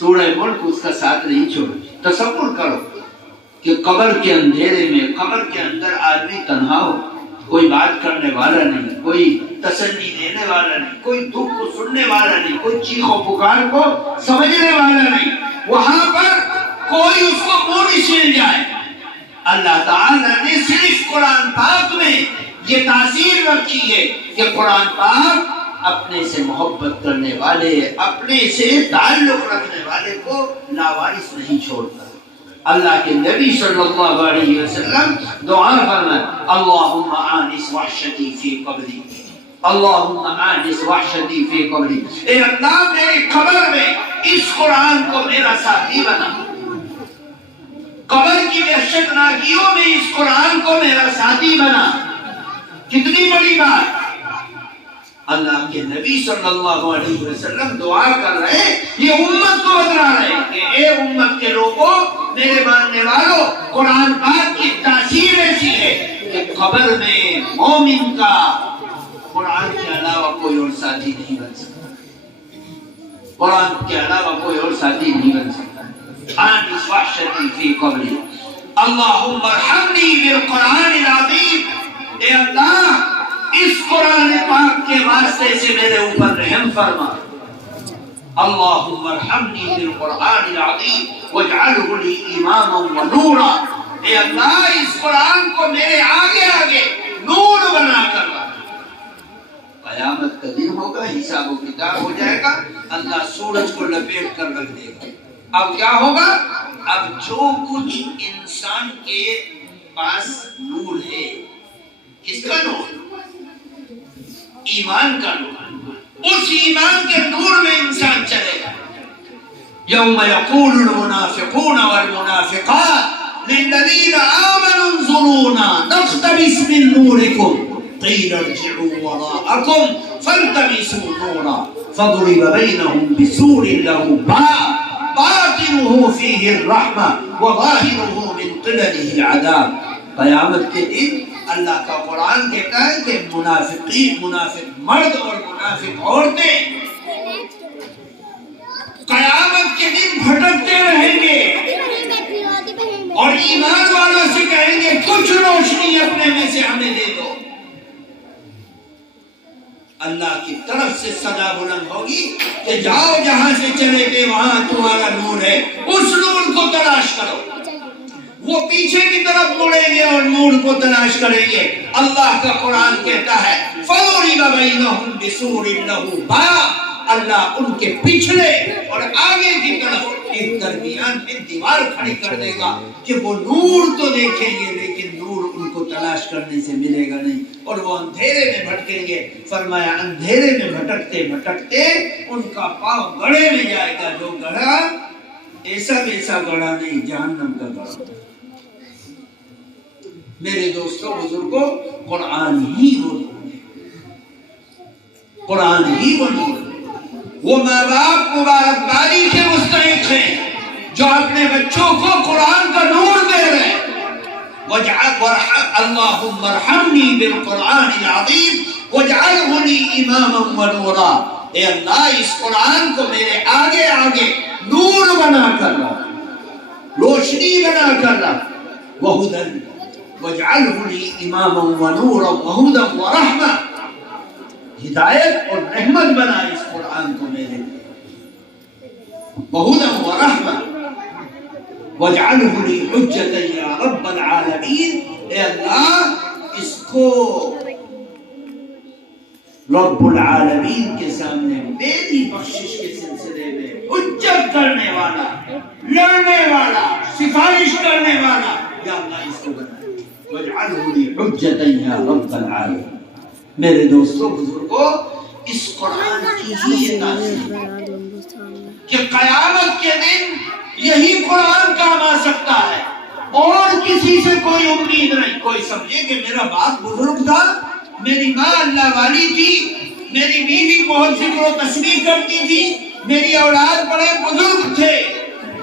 سورہ ملک اس کا ساتھ نہیں چھوڑ. تصور کرو کہ قبر کے اندھیرے میں، قبر کے اندر آدمی تنہا ہو، کوئی بات کرنے والا نہیں، کوئی تسلی دینے والا نہیں، کوئی دکھ کو سننے والا نہیں، کوئی چیخ و پکار کو سمجھنے والا نہیں. وہاں پر کوئی اس کو منہ نہیں چھیل جائے. اللہ تعالیٰ نے صرف قرآن پاک میں یہ تاثیر رکھی ہے کہ قرآن پاک اپنے سے محبت کرنے والے، اپنے سے تعلق رکھنے والے کو لاوارث نہیں چھوڑتا. اللہ کے نبی صلی اللہ علیہ وسلم دعا فرمائے، اللہم آنس وحشتی فی قبری، اللہم آنس وحشتی فی قبری. اے اللہ میری قبر میں اس قرآن کو میرا ساتھی بنا. قبر کی وحشتناکیوں میں اس قرآن کو میرا ساتھی بنا. کتنی بڑی بات. اللہ کے نبی صلی اللہ علیہ وسلم دعا کر رہے، یہ امت کو بتلا رہے کہ اے امت کے لوگوں، میرے ماننے والوں، قرآن پاک کی تاثیر ایسی ہے کہ قبر میں مومن کا قرآن کے علاوہ کوئی اور ساتھی نہیں بن سکتا. قرآن کے علاوہ کوئی اور ساتھی نہیں بن سکتا. آنس وحشتی فی قبری، اللہم ارحمنی بالقرآن العظیم. اے اللہ اس قرآن پاک کے واسطے سے میرے اوپر رحم فرما. اللہم ارحمنی بالقرآن العظیم واجعلہ لی اماما و نورا. اے اللہ اس قرآن کو میرے آگے آگے نور بنا کر رکھ. قیامت کا دن ہوگا، حساب و کتاب ہو جائے گا، اللہ سورج کو لپیٹ کر رکھ دے گا. اب کیا ہوگا؟ اب جو کچھ انسان کے پاس نور ہے، کس کا نور؟ ایمان کا نور. اس ایمان کے نور میں انسان چلے گا. یوم یقول المنافقون والمنافقات للذین آمنوا انظرونا نقتبس من نورکم قیل ارجعوا وراءکم فالتمسوا نورا فضرب بینہم بسور له باب باطنه فیہ الرحمہ وظاہرہ من قبلہ العذاب. قیامت کے دن اللہ کا قرآن کہتا ہے کہ منافق مرد اور منافق عورتیں قیامت کے دن بھٹکتے رہیں گے اور ایمان والوں سے کہیں گے کچھ روشنی اپنے میں سے ہمیں دے دو. اللہ کی طرف سے صدا بلند ہوگی کہ جاؤ جہاں سے چلے گئے وہاں تمہارا نور ہے، اس نور کو تلاش کرو. وہ پیچھے کی طرف مڑیں گے اور نور کو تلاش کریں گے. اللہ کا قرآن کہتا ہے فَضُرِبَ بَيْنَهُمْ بِسُورٍ لَهُ بَابٌ. اللہ ان کے پچھلے اور آگے کی طرف ایک درمیان میں دیوار کھڑی کر دے گا کہ وہ نور تو دیکھیں گے لیکن نور ان کو تلاش کرنے سے ملے گا نہیں، اور وہ اندھیرے میں بھٹکیں گے. فرمایا اندھیرے میں بھٹکتے بھٹکتے ان کا پاؤں گڑھے میں جائے گا. جو گڑھا ایسا ویسا گڑھا نہیں، جہنم کا گڑھا. میرے دوستوں بزرگوں، قرآن ہی وہ نور ہے، قرآن ہی وہ نور ہے. وہ ماں باپ مبارکبادی کے مستحق ہیں جو اپنے بچوں کو قرآن کا نور دے رہے ہیں. اللہم ارحمنی بالقرآن العظیم واجعلہ لی اماما و نورا. اے اللہ اس قرآن کو میرے آگے آگے نور بنا کر رکھ، روشنی بنا کر رکھ. وہدن واجعلہ لی اماما و نورا وہدن و رحمہ. ہدایت اور رحمت بنا اس قرآن کو میرے وہدن و رحمہ. واجعلہ لی حجتا یا رب العالمین. اے اللہ اس کو رب العالمین کے سامنے میری بخشش کے سلسلے میں حجت کرنے والا، لڑنے والا، سفارش کرنے والا یا اللہ اس کو بنا. واجعلہ لی حجتا یا رب العالمین. میرے دوستوں بزرگوں، اس قرآن کی ہی یہ تاثیر کہ قیامت کے دن یہی قرآن کام آ سکتا ہے اور کسی سے کوئی امید نہیں. کوئی سمجھے کہ میرا باپ بزرگ تھا، میری ماں اللہ والی تھی، میری بیوی بہت ذکر و تسبیح کرتی تھی، میری اولاد بڑے بزرگ تھے.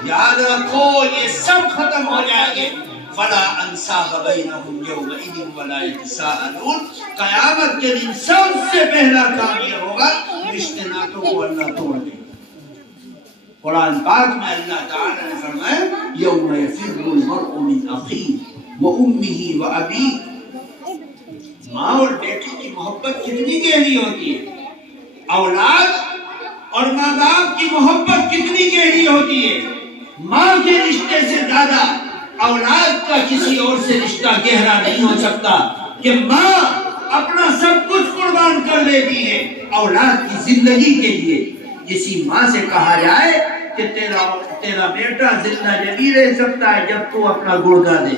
یاد رکھو یہ سب ختم ہو جائیں گے. فلا انساب بینہم یومئذ ولا یتساءلون. قیامت کے دن سب سے پہلا کام یہ ہوگا رشتے ناتوں کو اللہ توڑ دے. قرآن پاک میں اللہ تعالیٰ نے فرمایا یوم یفر المرء من اخیہ وامہ وابیہ. ماں اور بیٹی کی محبت کتنی گہری ہوتی ہے، اولاد اور ماں باپ کی محبت کتنی گہری ہوتی ہے. ماں کے رشتے سے زیادہ اولاد کا کسی اور سے رشتہ گہرا نہیں ہو سکتا کہ ماں اپنا سب کچھ قربان کر لیتی ہے اولاد کی زندگی کے لیے. کسی ماں سے کہا جائے کہ تیرا بیٹا زندہ جبھی رہ سکتا ہے جب تو اپنا گردہ دے،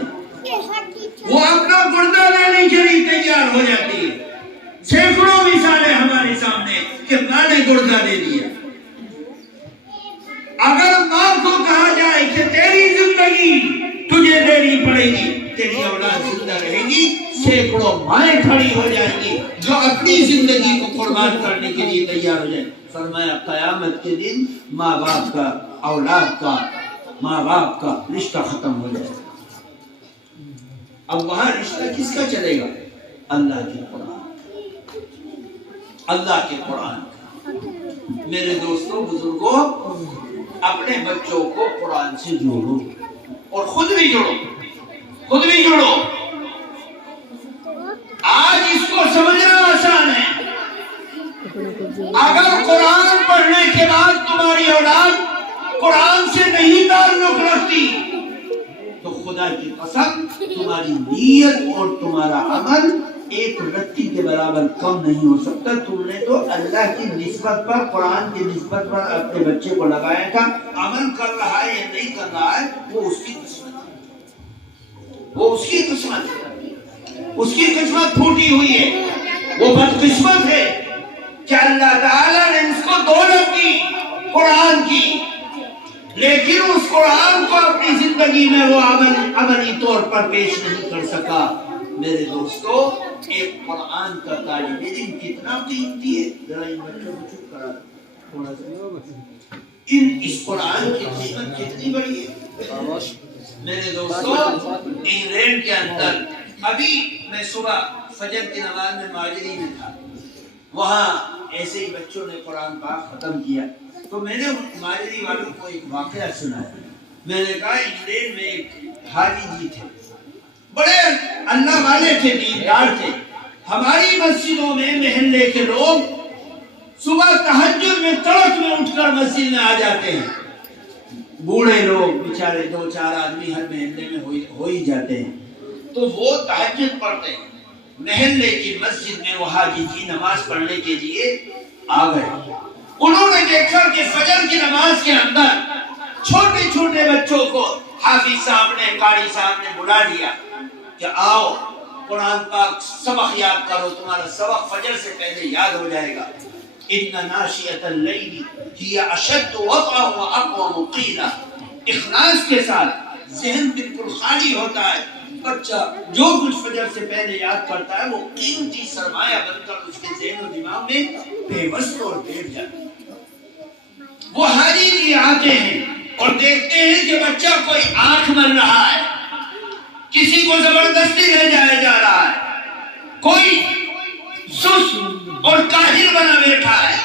وہ اپنا گردہ دینے کے لیے تیار ہو جاتی ہے. سینکڑوں مثالیں ہمارے سامنے کہ ماں نے گردہ دے دیا. اگر ماں کو کہا جائے کہ تیری زندگی تجھے دینی پڑے گی، تیری اولاد زندہ رہے گی، سینکڑوں مائیں کھڑی ہو جائیں گی جو اپنی زندگی کو قربان کرنے کے لیے تیار ہو جائیں. فرمایا قیامت کے دن ماں باپ کا اولاد کا ماں باپ کا رشتہ ختم ہو جائے گا. اب وہاں رشتہ کس کا چلے گا؟ اللہ کے قرآن، اللہ کے قرآن. میرے دوستوں بزرگوں، اپنے بچوں کو قرآن سے جوڑو اور خود بھی جوڑو، خود بھی جوڑو. آج اس کو سمجھنا آسان ہے. اگر قرآن پڑھنے کے بعد تمہاری اولاد قرآن سے نہیں تعلق رکھتی تو خدا کی قسم تمہاری نیت اور تمہارا عمل ایک رتی کے برابر کم نہیں ہو سکتا. تم نے تو اللہ کی نسبت پر، قرآن کی نسبت پر اپنے بچے کو لگایا تھا. عمل کر رہا ہے یا نہیں کر رہا ہے وہ اس کی قسمت ہے، وہ اس کی قسمت ہے. اس کی قسمت پھوٹی ہوئی ہے، وہ بدقسمت ہے کہ اللہ تعالیٰ نے اس کو دولت دی قرآن کی، لیکن اس قرآن کو اپنی زندگی میں وہ عملی طور پر پیش نہیں کر سکا. میرے دوستو، ایک قرآن کا طالب علم کتنا قیمتی ہے. ذرا ان بچوں کو چپ کرا تھوڑا سا. اس قرآن کی قیمت کتنی بڑی ہے. میرے دوستو، انگلینڈ کے اندر ابھی میں صبح فجر کی نماز میں ماجری میں تھا، وہاں ایسے ہی بچوں نے قرآن پاک ختم کیا تو میں نے ماجری والوں کو ایک واقعہ سنایا. میں نے کہا انگلینڈ میں ایک حاجی جی تھے، بڑے اللہ والے تھے، دیندار تھے. ہماری مسجدوں میں محلے کے لوگ صبح تہجد میں تڑک میں اٹھ کر مسجد میں آ جاتے ہیں. بوڑھے لوگ بیچارے 2-4 آدمی ہر محلے میں ہو ہی جاتے ہیں. تو وہ تہجد پڑھتے ہیں. محلے کی مسجد میں وہ حاجی جی نماز پڑھنے کے لیے آ گئے. انہوں نے دیکھا کہ فجر کی نماز کے اندر چھوٹے چھوٹے بچوں کو حافظ صاحب نے، قاری صاحب نے بلا دیا کہ آؤ قرآن پاک سبق یاد کرو، تمہارا سبق فجر سے پہلے یاد ہو جائے گا. ان ناشئۃ اللیل ہی اشد وطئا واقوم قیلا. اخلاص کے ساتھ ذہن بالکل خالی ہوتا ہے، بچہ جو کچھ فجر سے پہلے یاد کرتا ہے وہ قیمتی سرمایہ بن کر اس کے ذہن و دماغ میں پیوست اور بیٹھ جاتا ہے. وہ حاجی جی آتے ہیں اور دیکھتے ہیں کہ بچہ کوئی آنکھ مل رہا ہے، کسی کو زبردستی لے جایا جا رہا ہے، کوئی سست اور کاہل بنا بیٹھا ہے.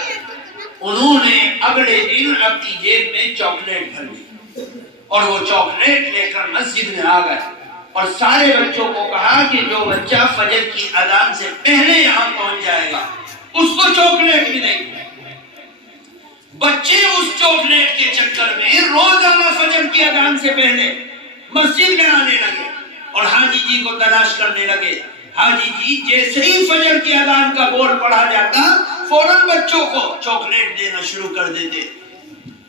انہوں نے اگلے دن اپنی جیب میں چاکلیٹ بھر لی اور وہ چاکلیٹ لے کر مسجد میں آ گئے اور سارے بچوں کو کہا کہ جو بچہ فجر کی اذان سے پہلے یہاں پہنچ جائے گا اس کو چاکلیٹ ملے گی. بچے اس چاکلیٹ کے چکر میں روزانہ فجر کی اذان سے پہلے مسجد میں آنے لگے اور حاجی جی کو تلاش کرنے لگے. حاجی جی جیسے ہی فجر کی اذان کا بول پڑھا جاتا فوراً بچوں کو چاکلیٹ دینا شروع کر دیتے.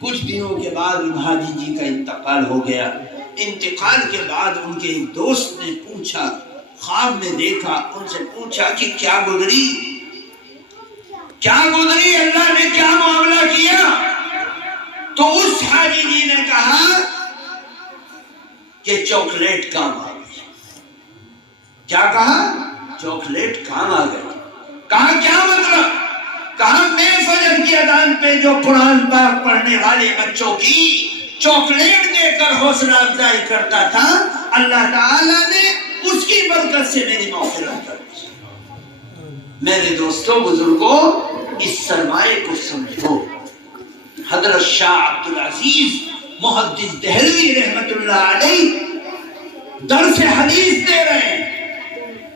کچھ دنوں کے بعد ان حاجی جی کا انتقال ہو گیا. انتقال کے بعد ان کے ایک دوست نے پوچھا، خواب میں دیکھا، ان سے پوچھا کہ کیا گزری، اللہ نے کیا معاملہ کیا؟ تو اس حاجی جی نے کہا کہ چاکلیٹ کام آ گئی. کیا کہا؟ چاکلیٹ کام آ گئی. کہا کیا مطلب؟ کہا میں فجر کی اذان پہ جو قرآن پاک پڑھنے والے بچوں کی چاکلیٹ دے کر حوصلہ افزائی کرتا تھا، اللہ تعالیٰ نے اس کی برکت سے میری مغفرت کر دی. میرے دوستوں بزرگوں، اس سرمایہ کو سمجھو. حضرت شاہ عبدالعزیز محدث دہلوی رحمت اللہ علیہ درس حدیث دے رہے ہیں.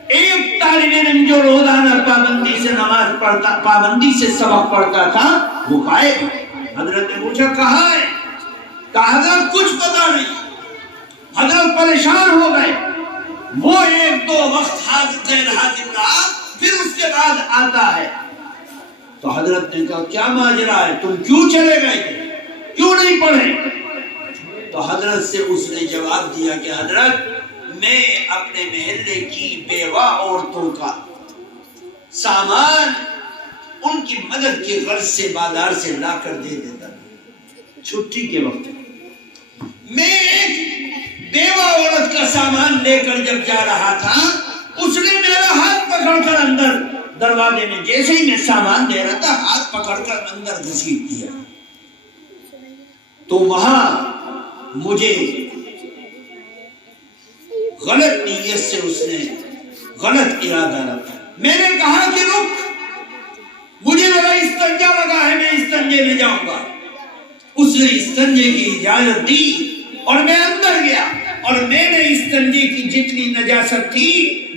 ایک طالب علم جو روزانہ پابندی سے نماز پڑھتا، پابندی سے سبق پڑھتا تھا، وہ غائب. حضرت نے پوچھا کہاں ہے؟ کہا حضرت کچھ پتا نہیں. حضرت پریشان ہو گئے. وہ ایک دو وقت حاضر غیر حاضر رہا، پھر اس کے بعد آتا ہے. تو حضرت نے کہا کیا ماجرا ہے، تم کیوں چلے گئے تھے، کیوں نہیں پڑھے؟ تو حضرت سے اس نے جواب دیا کہ حضرت میں اپنے محلے کی بیوہ عورتوں کا سامان ان کی مدد کی غرض سے بازار سے لا کر دے دیتا تھا چھٹی کے وقت. میں ایک بیوہ عورت کا سامان لے کر جب جا رہا تھا، اس نے میرا ہاتھ پکڑ کر اندر دروازے میں، جیسے ہی میں سامان دے رہا تھا، ہاتھ پکڑ کر اندر گھسیٹ دیا. تو وہاں مجھے غلط نیت سے اس نے غلط ارادہ رکھا. میں نے کہا کہ رک، مجھے لگا استنجا لگا ہے، میں استنجے میں جاؤں گا. اس نے استنجے کی اجازت دی اور میں اندر گیا، اور میں نے استنجے کی جتنی نجاست تھی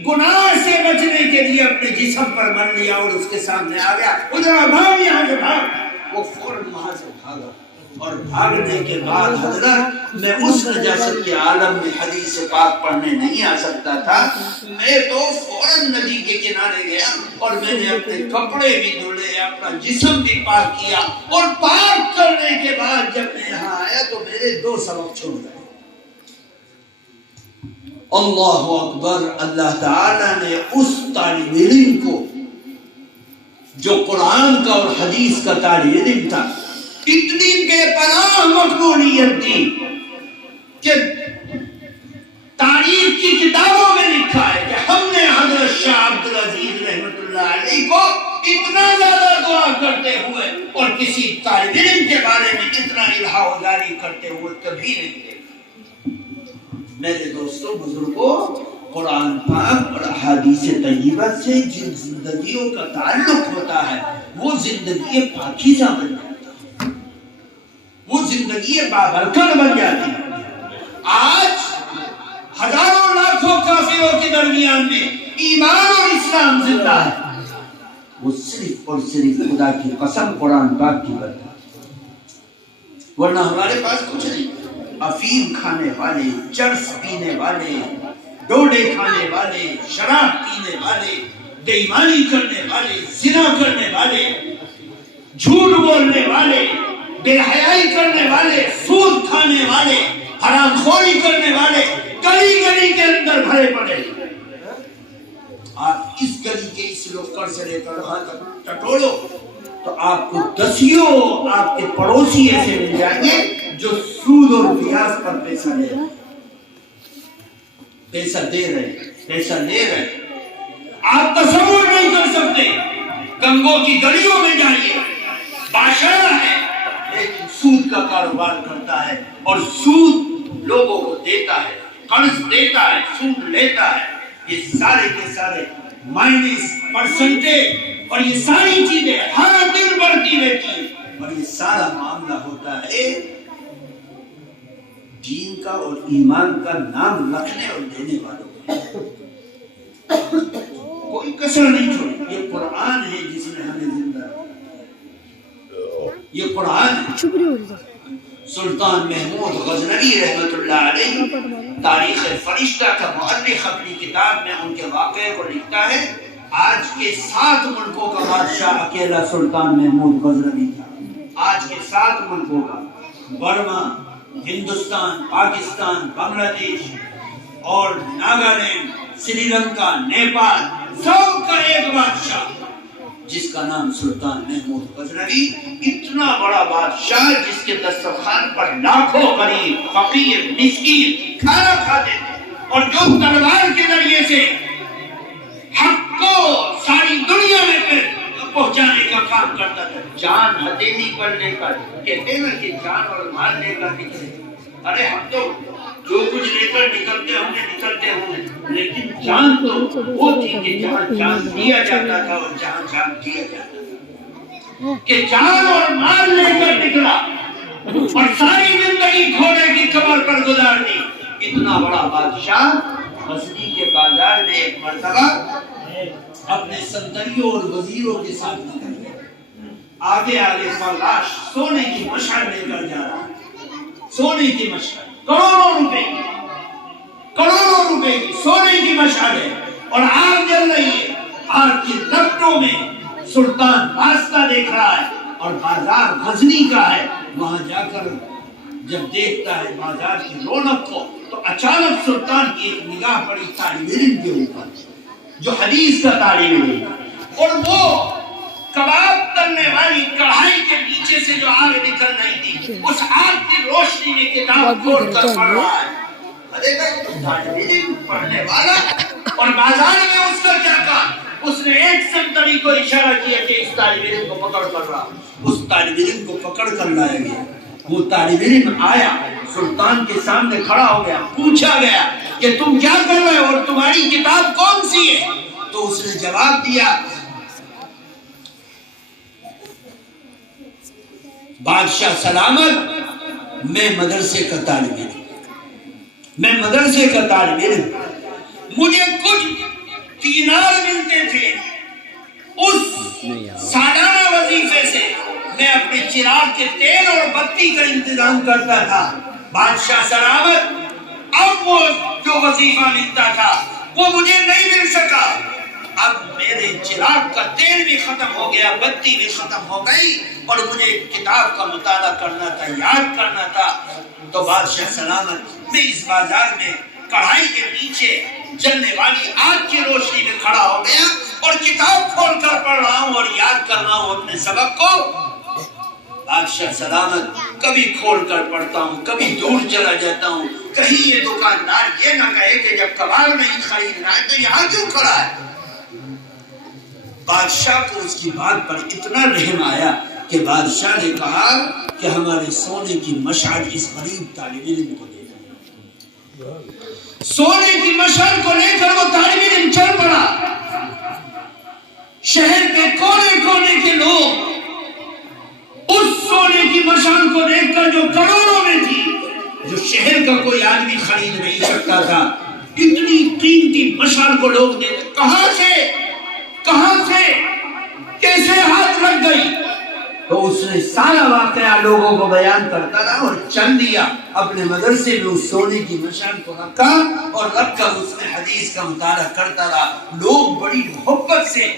گناہ سے بچنے کے لیے اپنے جسم پر مل لیا اور اس کے سامنے آ گیا. ادھر بھاگ، یہاں سے بھاگ. وہ فوراً وہاں سے بھاگا، اور بھاگنے کے بعد حضرت میں اس نجاست کے عالم میں حدیث پاک پڑھنے نہیں آ سکتا تھا. میں تو فوراً ندی کے کنارے گیا اور میں نے اپنے کپڑے بھی دھلے، اپنا جسم بھی پاک کیا، اور پاک کرنے کے بعد جب میں یہاں آیا تو میرے 2 سبق چھوڑ گئے. اللہ اکبر. اللہ تعالیٰ نے اس طالب علم کو جو قرآن کا اور حدیث کا طالب علم تھا اتنی بے پناہ مقبولیت دی کہ تاریخ کی کتابوں میں لکھا ہے کہ ہم نے حضرت شاہ عبدالعزیز رحمت اللہ علیہ کو اتنا زیادہ دعا کرتے ہوئے اور کسی طالب علم کے بارے میں اتنا الہا جاری کرتے ہوئے کبھی نہیں دیکھا. میرے دوستوں بزرگوں، قرآن پاک اور احادیث طیبہ سے جن زندگیوں کا تعلق ہوتا ہے وہ زندگی پاکیزہ بن جاتی ہے، وہ زندگی بابرکت بن جاتی ہے. آج ہزاروں لاکھوں کافروں کے درمیان میں ایمان اور اسلام زندہ ہے، وہ صرف اور صرف خدا کی قسم قرآن پاک کی وجہ، ورنہ ہمارے پاس کچھ نہیں. افیم کھانے والے، چرس پینے والے، ڈوڈے کھانے والے، شراب پینے والے، بے ایمانی کرنے والے، زنا کرنے والے، جھوٹ بولنے والے، بے حیائی کرنے والے، سود کھانے والے، حرام خوری کرنے والے گلی گلی کے اندر بھرے پڑے. آپ اس گلی کے اس لوکڑ سے لے کر وہاں تک ٹٹولو تو آپ کو دسیوں آپ کے پڑوسی ایسے مل جائیں گے جو سود اور بیاج پر پیسہ لے رہے، پیسہ دے رہے، پیسہ لے رہے. آپ تصور نہیں کر سکتے. گنگوں کی گلیوں میں جائیے، بادشاہ ہے لیکن سود کا کاروبار کرتا ہے اور سود لوگوں کو دیتا ہے، قرض دیتا ہے، سود لیتا ہے. یہ سارے کے سارے مائنس پرسنٹیج اور یہ ساری چیزیں ہر دن بڑھتی رہتی ہیں، اور یہ سارا معاملہ ہوتا ہے دین کا اور ایمان کا نام رکھنے اور دینے والوں کا. کوئی کسر نہیں چھوڑی. یہ قرآن ہے جس نے ہمیں زندہ رکھا. یہ قرآن ہے. سلطان محمود غزنوی رحمت اللہ علیہ تاریخ فرشتہ کا مؤرخ اپنی کتاب میں ان کے واقعے کو لکھتا ہے. آج کے 7 ملکوں کا بادشاہ اکیلا سلطان محمود غزنوی تھا. آج کے 7 ملکوں کا، برما، ہندوستان، پاکستان، بنگلہ دیش اور ناگالینڈ، سری لنکا، نیپال، سب کا ایک بادشاہ جس کا نام سلطان محمود غزنوی. اتنا بڑا بادشاہ جس کے دسترخوان پر لاکھوں غریب، فقیر، مسکین کھانا کھاتے تھے، اور جو تلوار کے ذریعے سے حق کو ساری دنیا میں پہنچانے کا کام کرتا تھا. جان ہتھیلی پر لے کر، کہتے نا کہ جان اور مال لے کر نکلے. ارے ہم تو جو کچھ لے کر نکلتے ہوں لیکن جان تو وہ تھی کہ جہاں جان دیا جاتا تھا اور جہاں جان دیا جاتا تھا. کہ جان اور مال لے کر نکلا اور ساری زندگی گھوڑے کی کمر پر گزار دی. اتنا بڑا بادشاہ غزنی کے بازار میں ایک مرتبہ اپنے سندریوں اور وزیروں کے ساتھ نکل گیا. آگے آگے فلاش سونے کی مشعل لے کر جا رہا ہے. سونے کی مشعل کروڑوں روپے کی سونے کی مشعل ہے اور آگ جل رہی ہے. آگ کی لپٹوں میں سلطان راستہ دیکھ رہا ہے اور بازار غزنی کا ہے. وہاں جا کر جب دیکھتا ہے بازار کی رونق کو تو اچانک سلطان کی ایک نگاہ پڑی طالب علم کے اوپر جو حدیث کا طالب علم اور وہ کباب تلنے والی کڑھائی کے نیچے سے جو آگ نکل رہی تھی اس آگ کی روشنی میں کتاب کھول کر پڑھ رہا ہے. ارے بھائی طالب علم پڑھنے والا اور بازار میں اس کا کیا کام. اس نے ایک سنتری کو اشارہ کیا کہ اس طالب علم کو پکڑ کر رہا. اس طالب علم کو پکڑ کر لایا گیا. وہ طالب علم آیا سلطان کے سامنے کھڑا ہو گیا. پوچھا گیا کہ تم کیا کر رہے ہو اور تمہاری کتاب کون سی ہے. تو اس نے جواب دیا بادشاہ سلامت میں مدرسے کا طالب علم مجھے کچھ دینار ملتے تھے. اس سالانہ وظیفے سے میں اپنے چراغ کے تیل اور بتی کا انتظام کرتا تھا. بادشاہ سلامت اب وہ جو وظیفہ ملتا تھا وہ مجھے نہیں مل سکا. اب میرے چراغ کا تیل بھی ختم ہو گیا, بتی بھی ختم ہو گئی اور مجھے کتاب کا مطالعہ کرنا تھا, یاد کرنا تھا. تو بادشاہ سلامت میں اس بازار میں کڑھائی کے نیچے جلنے والی آگ کی روشنی میں کھڑا ہو گیا اور کتاب کھول کر پڑھ رہا ہوں اور یاد کر رہا ہوں اپنے سبق کو. بادشاہ سلامت کبھی کھول کر پڑھتا ہوں, کبھی دور چلا جاتا ہوں. کہیں یہ دکاندار یہ نہ کہے کہ جب کباب نہیں خریدنا ہے تو یہاں کیوں کھڑا ہے. بادشاہ کو اس کی بات پر اتنا رحم آیا کہ بادشاہ نے کہا کہ ہمارے سونے کی مشعل اس غریب طالب علم کو دے دو. سونے کی مشعل کو لے کر وہ طالب علم چل پڑا. شہر کے کونے کونے کے لوگ اس سونے کی مشعل کو دیکھ کر جو کروڑوں میں تھی, جو شہر کا کوئی آدمی خرید نہیں سکتا تھا, اتنی قیمتی مشعل کو لوگ دیکھتے کہاں سے کیسے ہاتھ لگ گئی. تو اس نے سارا واقعہ لوگوں کو بیان کرتا رہا اور چل دیا. اپنے مدرسے میں اس سونے کی مشعل کو رکھا اور رکھ کر اس میں حدیث کا مطالعہ کرتا رہا. لوگ بڑی محبت سے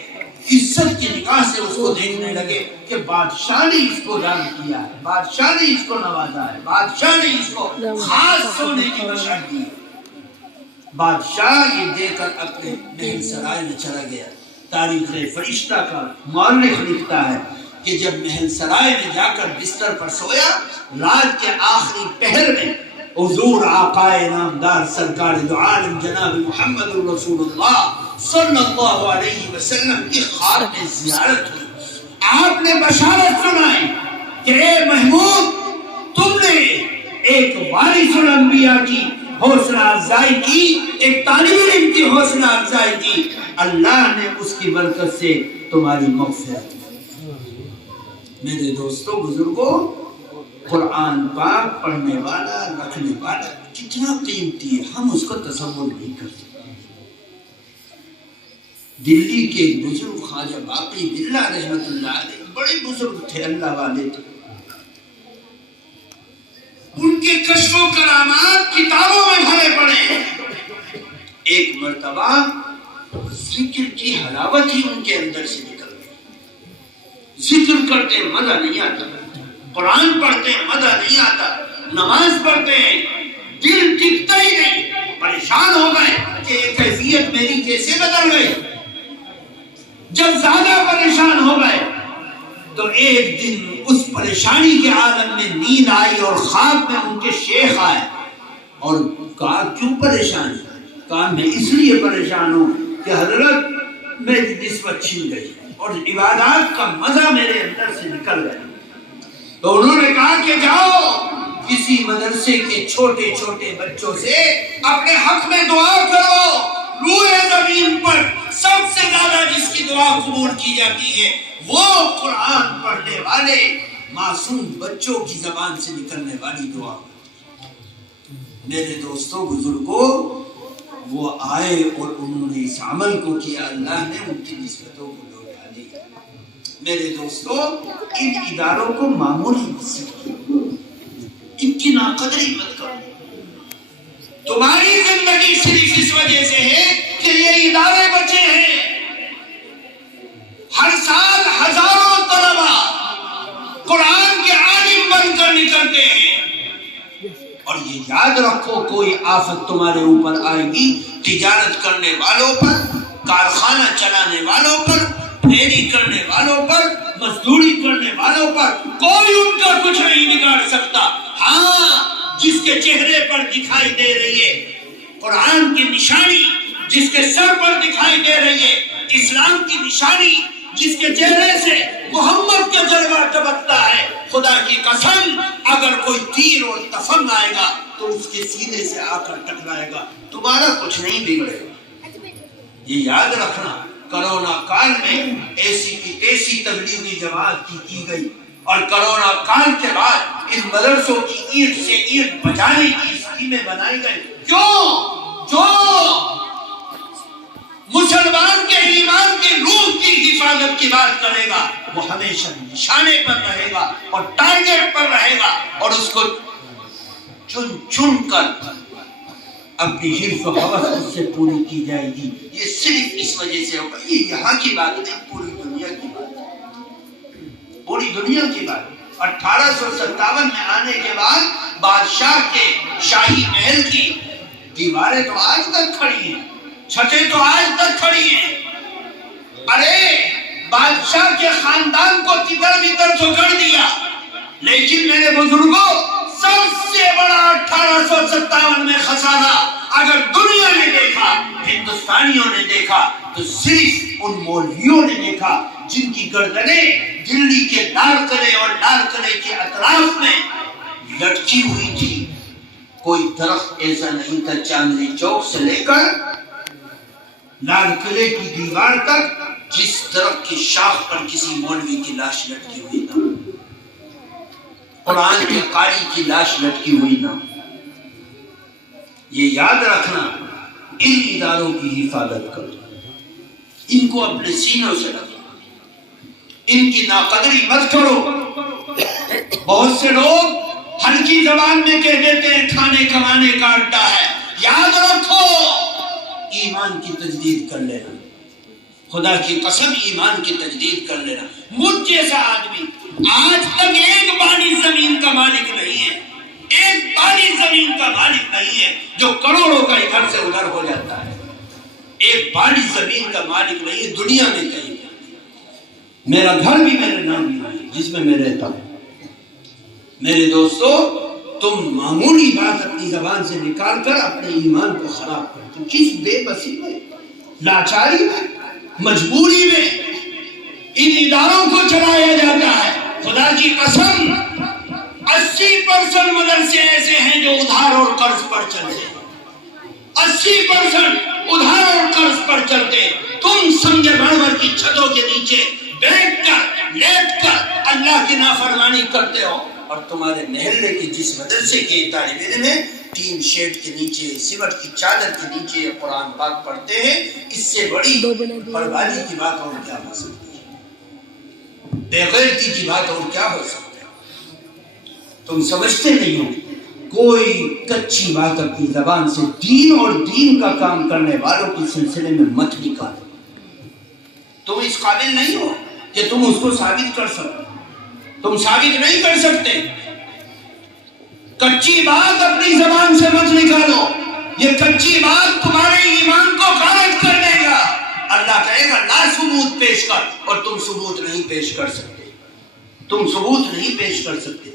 عزت کی نگاہ سے اس کو دیکھنے لگے کہ بادشاہ نے اس کو دان کیا ہے, بادشاہ نے اس کو نوازا ہے, بادشاہ نے اس کو خاص سونے کی مشعل دی. بادشاہ یہ دے کر اپنے محل سرائے میں چلا گیا. تاریخ فرشتہ کا مورخ لکھتا ہے کہ جب محل سرائے میں جا کر بستر پر سویا, رات کے آخری پہر میں حضور آقائے نامدار سرکار دو عالم جناب محمد رسول اللہ صلی اللہ علیہ وسلم کی خواب میں زیارت ہوئی. آپ نے بشارت سنائی کہ اے محمود, تم نے ایک وارث الانبیاء کی حوصلہ افزائی کی, ایک طالب علم کی حوصلہ افزائی کی. اللہ نے اس کی برکت سے تمہاری مغفرت کی. میرے دوستوں بزرگوں, قرآن پاک پڑھنے والا رکھنے والا کتنا قیمتی ہے, ہم اس کو تصور نہیں کر سکتے. دلی کے ایک بزرگ خواجہ باقی باللہ رحمت اللہ علیہ بڑے بزرگ تھے, اللہ والے تھے. ان کے کشف و کرامات کتابوں میں بھرے پڑے. ایک مرتبہ ذکر کی حلاوت ہی ان کے اندر سے نکل گئی. ذکر کرتے مزہ نہیں آتا, قرآن پڑھتے مزہ نہیں آتا, نماز پڑھتے ہیں دل ٹکتا ہی نہیں. پریشان ہو گئے کہ یہ کیفیت میری کیسے بدل گئی. جب زیادہ پریشان ہو گئے تو ایک دن اس پریشانی کے عالم میں نیند آئی اور خواب میں ان کے شیخ آئے اور کہا کیوں پریشان ہے. کہا میں اس لیے پریشان ہوں کہ حضرت میری نسبت چھن گئی اور عبادات کا مزہ میرے اندر سے نکل گیا. تو انہوں نے کہا کہ جاؤ کسی مدرسے کے چھوٹے چھوٹے بچوں سے اپنے حق میں دعا کرو, روئے زمین پر سب سے زیادہ جس کی دعا قبول کی جاتی ہے وہ قرآن پڑھنے والے معصوم بچوں کی زبان سے نکلنے والی دعا. میرے دوستوں بزرگوں، وہ آئے اور انہوں نے اس عمل کو کیا، اللہ نے ان کی نسبتوں کو لوٹا دی. میرے دوستوں، ان اداروں کو معمولی مت سمجھو، ان کی ناقدری مت کرو. تمہاری زندگی صرف اس وجہ سے ہے کہ یہ ادارے بچے ہیں. ہر سال ہزاروں طلبا قرآن کے عالم بن کر نکلتے ہیں. اور یہ یاد رکھو، کوئی آفت تمہارے اوپر آئے گی تجارت کرنے والوں پر، کارخانہ چلانے والوں پر، پھیری کرنے والوں پر، مزدوری کرنے والوں پر، کوئی ان کا کچھ نہیں بگاڑ سکتا. ہاں، جس کے چہرے پر دکھائی دے رہی ہے قرآن کی نشانی، جس کے سر پر دکھائی دے رہی ہے اسلام کی نشانی، جس کے چہرے سے محمد کا جلوہ ٹپکتا ہے، خدا کی قسم اگر کوئی تیر اور تفنگ آئے گا تو اس کے سینے سے آ کر ٹکرائے گا، تمہارا کچھ نہیں بگڑے گا. یہ یاد رکھنا، کرونا کال میں ایسی کی تیسی تبلیغی جماعت کی گئی، اور کرونا کال کے بعد ان مدرسوں کی اینٹ سے اینٹ بجانے کی اسکیمیں بنائی گئی. کیوں؟ جو مسلمان کے ایمان کی روح کی حفاظت کی بات کرے گا وہ ہمیشہ نشانے پر رہے گا اور ٹارگٹ پر رہے گا، اور اس کو چن چن کر اپنی حرف و حوث اس سے پوری کی جائے گی. یہ صرف اس وجہ سے ہوگا. یہ یہاں کی بات نہیں، پوری دنیا کی بات ہے، پوری دنیا کی بات. 1857 میں آنے کے بعد بادشاہ کے شاہی محل کی دیواریں تو آج تک کھڑی ہیں، چھتیں تو آج تک کھڑی ہیں. ارے بادشاہ کے خاندان کو تدر بدر تو کر دیا، لیکن میرے بزرگوں سب سے بڑا 1857 میں خسارہ اگر دنیا نے دیکھا، ہندوستانیوں نے دیکھا، تو صرف ان مولویوں نے دیکھا جن کی گردنیں دلی کے لال قلعے اور لال قلعے کے اطراف میں لٹکی ہوئی تھی. کوئی درخت ایسا نہیں تھا چاندنی چوک سے لے کر لال قلعے کی دیوار تک جس درخت کی شاخ پر کسی مولوی کی لاش لٹکی ہوئی نہ، قرآن کے قاری کی لاش لٹکی ہوئی نہ. یہ یاد رکھنا، ان اداروں کی حفاظت کرو، ان کو اپنے سینوں سے رکھو، ان کی ناقدری مت کرو. بہت سے لوگ ہلکی زبان میں کہہ دیتے ہیں کھانے کمانے کا اڈا ہے. یاد رکھو، ایمان کی تجدید کر لینا، خدا کی قسم ایمان کی تجدید کر لینا. مجھ جیسا آدمی آج تک ایک بالی زمین کا مالک نہیں ہے، ایک بالی زمین کا مالک نہیں ہے جو کروڑوں کا ادھر سے ادھر ہو جاتا ہے. ایک بالی زمین کا مالک نہیں ہے دنیا میں کہیں. میرا گھر بھی میرے نام ہے جس میں میں رہتا ہوں. میرے دوستو، تم معمولی بات اپنی زبان سے نکال کر اپنے ایمان کو خراب کرتے. کس بے بسی میں، لاچاری میں، مجبوری میں ان اداروں کو چلایا جاتا ہے. خدا کی قسم 80% مدرسے ایسے ہیں جو ادھار اور قرض پر چلتے ہیں. 80% ادھار اور قرض پر چلتے. تم سنگ مرمر کی چھتوں کے نیچے بیٹھ کر لیٹ کر اللہ کی نافرمانی کرتے ہو، اور تمہارے محلے کے جس مدرسے کے طالب علم ہیں ٹین شیڈ کے نیچے، سمٹ کی چادر کے نیچے قرآن پاک پڑھتے ہیں. اس سے بڑی بربادی کی بات اور کیا ہو سکتی ہے؟ بے غیرتی کی بات اور کیا ہو سکتی ہے؟ تم سمجھتے نہیں ہو. کوئی کچی بات اپنی زبان سے دین اور دین کا کام کرنے والوں کے سلسلے میں مت نکالو. تم اس قابل نہیں ہو کہ تم اس کو ثابت کر سکو. تم ثابت نہیں کر سکتے. کچی بات اپنی زبان سے مت نکالو. یہ کچی بات تمہارے ایمان کو غارت کر دے گا. اللہ کہے گا لا ثبوت پیش کر، اور تم ثبوت نہیں پیش کر سکتے. تم ثبوت نہیں پیش کر سکتے.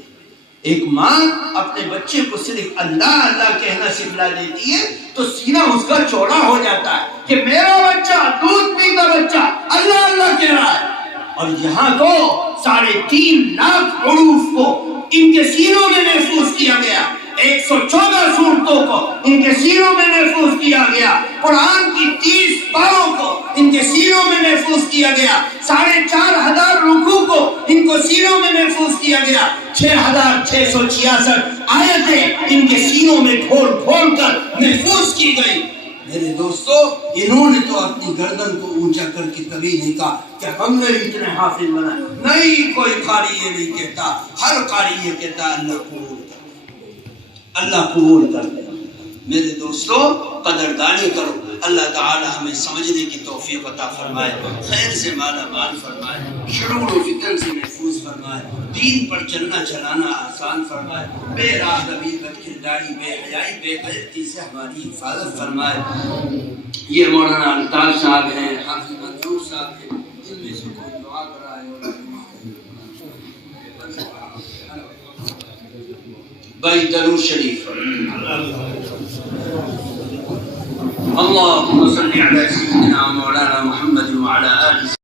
ایک ماں اپنے بچے کو صرف اللہ اللہ کہنا سکھلا دیتی ہے تو سینہ اس کا چوڑا ہو جاتا ہے کہ میرا بچہ دودھ پیتا بچہ اللہ اللہ کہہ رہا ہے. اور یہاں تو 3.5 لاکھ حروف کو ان کے سینوں میں محفوظ کیا گیا. 114 سورتوں کو کو ان کے سینوں میں محفوظ کیا گیا، قرآن کی 30 پاروں کو ان کے سینوں میں محفوظ کیا گیا، 4,500 رکوع کو ان کو سینوں میں محفوظ کیا گیا، 6,666 آیتیں ان کے سینوں میں کھول کھول کر محفوظ کی گئی۔ میرے دوستو، انہوں نے تو اپنی گردن کو اونچا کر کے کبھی نہیں کہا کہ ہم نے اتنے حافظ بنائے، نہیں، کوئی قاری یہ نہیں کہتا، ہر قاری یہ کہتا اللہ قبول کر، اللہ قبول کر۔ میرے دوستو، قدردانی کرو، اللہ تعالی ہمیں سمجھنے کی توفیق عطا فرمائے، خیر سے مالا مال فرمائے، شرور و فتن سے محفوظ فرمائے، دین پر چلنا چلانا آسان فرمائے، بے راہ روی، بد کرداری، بے حیائی، بے غیرتی سے ہماری حفاظت فرمائے۔ یہ مولانا الطاف صاحب ہیں، حافظ منظور صاحب ہیں، ان میں سے کوئی دعا کرائے بھائی درود شریف۔ اللهم صل على سيدنا مولانا محمد وعلى آله